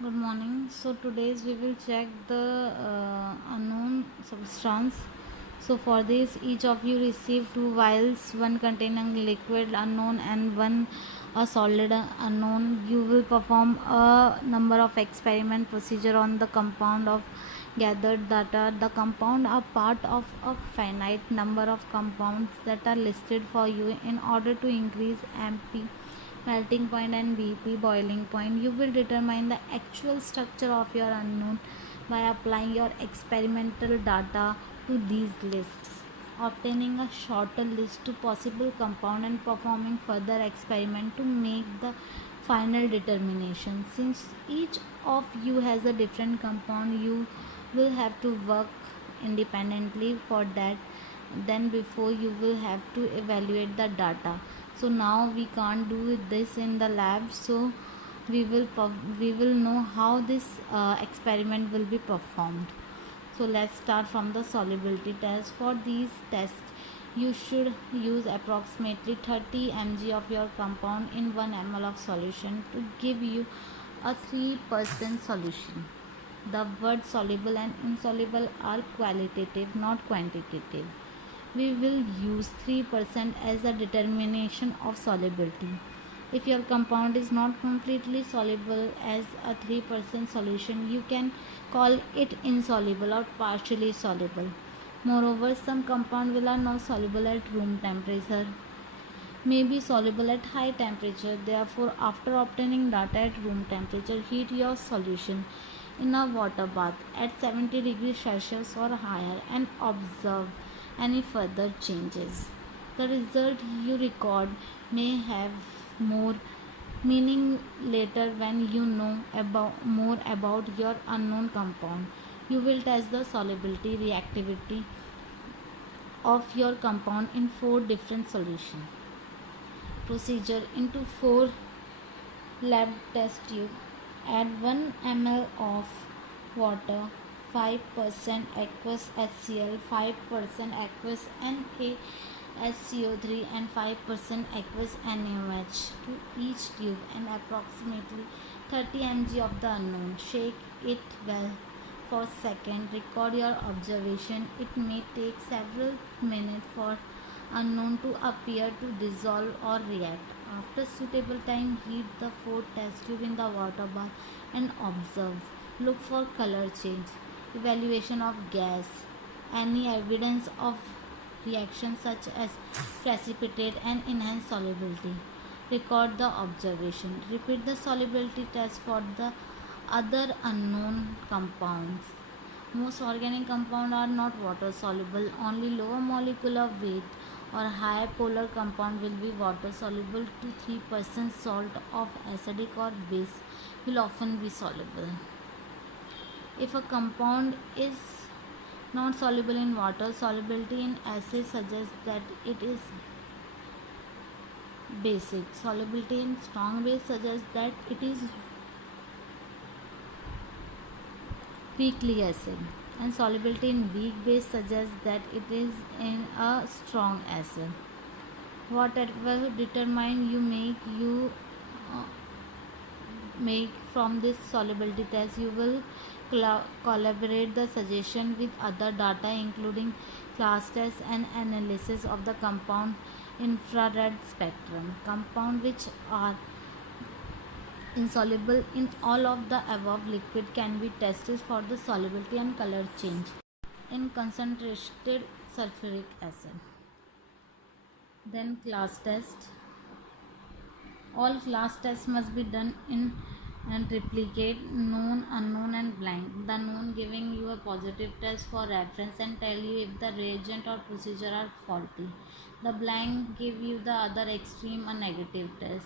Good morning. So today's we will check the unknown substance. So for this, each of you receive two vials, one containing liquid unknown and one a solid unknown. You will perform a number of experiment procedure on the compound of gathered data. The compound are part of a finite number of compounds that are listed for you in order to increase MP melting point and BP boiling point. You will determine the actual structure of your unknown by applying your experimental data to these lists, obtaining a shorter list to possible compound and performing further experiment to make the final determination. Since each of you has a different compound, you will have to work independently for that. Then before you will have to evaluate the data. So now we can't do this in the lab, so we will know how this experiment will be performed. So let's start from the solubility test. For these tests, you should use approximately 30 mg of your compound in 1 ml of solution to give you a 3% solution. The words soluble and insoluble are qualitative, not quantitative. We will use 3% as a determination of solubility. If your compound is not completely soluble as a 3% solution, you can call it insoluble or partially soluble. Moreover, some compound will are not soluble at room temperature, may be soluble at high temperature. Therefore, after obtaining data at room temperature, heat your solution in a water bath at 70 degrees Celsius or higher and observe any further changes. The result you record may have more meaning later when you know more about your unknown compound. You will test the solubility reactivity of your compound in 4 different solutions. Procedure: into 4 lab test tube, add 1 ml of water, 5% aqueous HCl, 5% aqueous NaSCO3 and 5% aqueous NaOH to each tube and approximately 30 mg of the unknown. Shake it well for second. Record your observation. It may take several minutes for unknown to appear to dissolve or react. After suitable time, heat the 4 test tube in the water bath and observe. Look for color change, evaluation of gas, any evidence of reaction such as precipitate and enhanced solubility. Record the observation. Repeat the solubility test for the other unknown compounds. Most organic compounds are not water soluble. Only lower molecular weight or high polar compound will be water soluble to 3% salt of acidic or base will often be soluble. If a compound is not soluble in water, solubility in acid suggests that it is basic. Solubility in strong base suggests that it is weakly acid, and solubility in weak base suggests that it is in a strong acid. Whatever determine uh, make from this solubility test, you will collaborate the suggestion with other data including class test and analysis of the compound infrared spectrum. Compound which are insoluble in all of the above liquid can be tested for the solubility and color change in concentrated sulfuric acid. Then class test. All class tests must be done in and replicate known, unknown and blank. The known giving you a positive test for reference and tell you if the reagent or procedure are faulty. The blank give you the other extreme a negative test.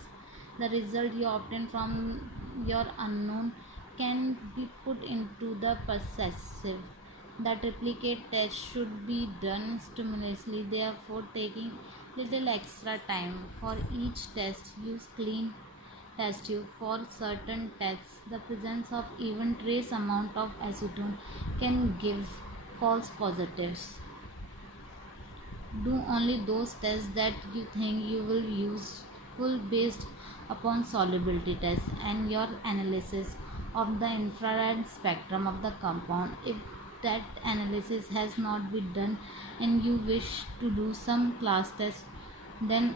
The result you obtain from your unknown can be put into the possessive. The triplicate test should be done simultaneously, therefore taking little extra time. For each test, use clean test tube. For certain tests, the presence of even trace amount of acetone can give false positives. Do only those tests that you think you will use full based upon solubility tests and your analysis of the infrared spectrum of the compound. If that analysis has not been done and you wish to do some class test, then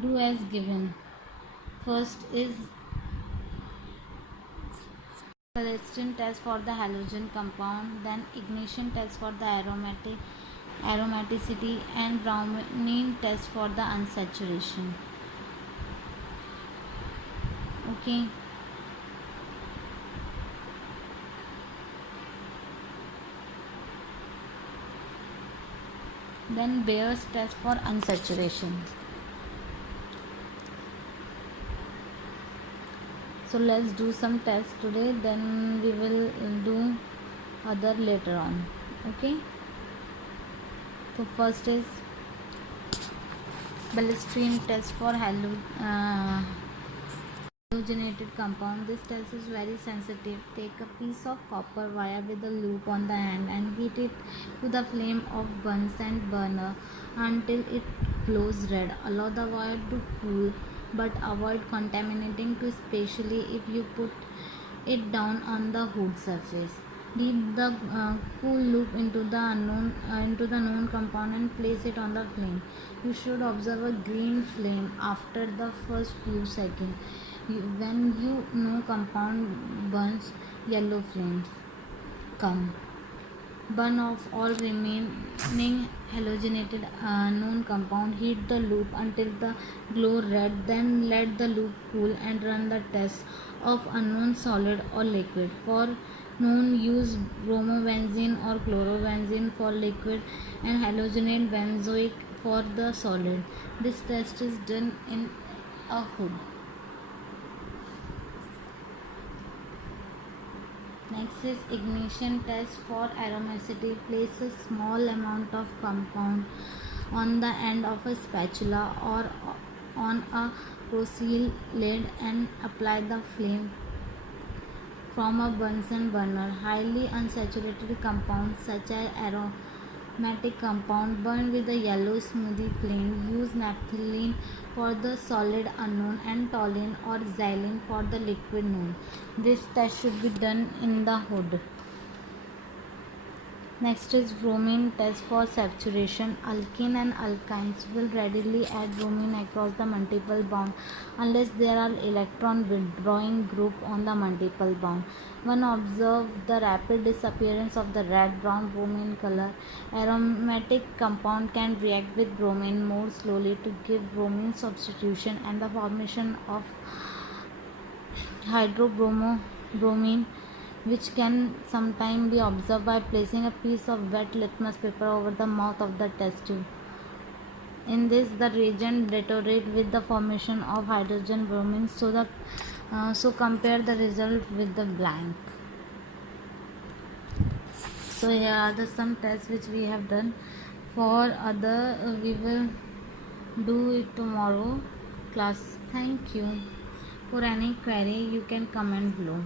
do as given. First is Celestine test for the halogen compound, then ignition test for the aromaticity, and Brownian test for the unsaturation. Okay. Then Bayer's test for unsaturation. So let's do some tests today, then we will do other later on. Okay. So first is Celestine test for halogenated compound. This test is very sensitive. Take a piece of copper wire with a loop on the end and heat it to the flame of Bunsen burner until it glows red. Allow the wire to cool, but avoid contaminating too, especially if you put it down on the hood surface. Dip the cool loop into the known compound and place it on the flame. You should observe a green flame after the first few seconds. When you know compound burns, yellow flames come. Burn off all remaining halogenated known compound. Heat the loop until the glow red. Then let the loop cool and run the test of unknown solid or liquid. For known, use bromobenzene or chlorobenzene for liquid and halogenate benzoic for the solid. This test is done in a hood. Next is ignition test for aromaticity. Place a small amount of compound on the end of a spatula or on a porcelain lid and apply the flame from a Bunsen burner. Highly unsaturated compounds such as aromatic compound burn with a yellow smoothie flame. Use naphthalene for the solid unknown and toluene or xylene for the liquid known. This test should be done in the hood. Next is bromine test for saturation. Alkene and alkynes will readily add bromine across the multiple bond unless there are electron withdrawing group on the multiple bond. One observe the rapid disappearance of the red-brown bromine color. Aromatic compound can react with bromine more slowly to give bromine substitution and the formation of hydrobromine, which can sometimes be observed by placing a piece of wet litmus paper over the mouth of the test tube. In this, the reagent deteriorates with the formation of hydrogen bromine. So compare the result with the blank. So here are some tests which we have done. For other, we will do it tomorrow class. Thank you. For any query, you can comment below.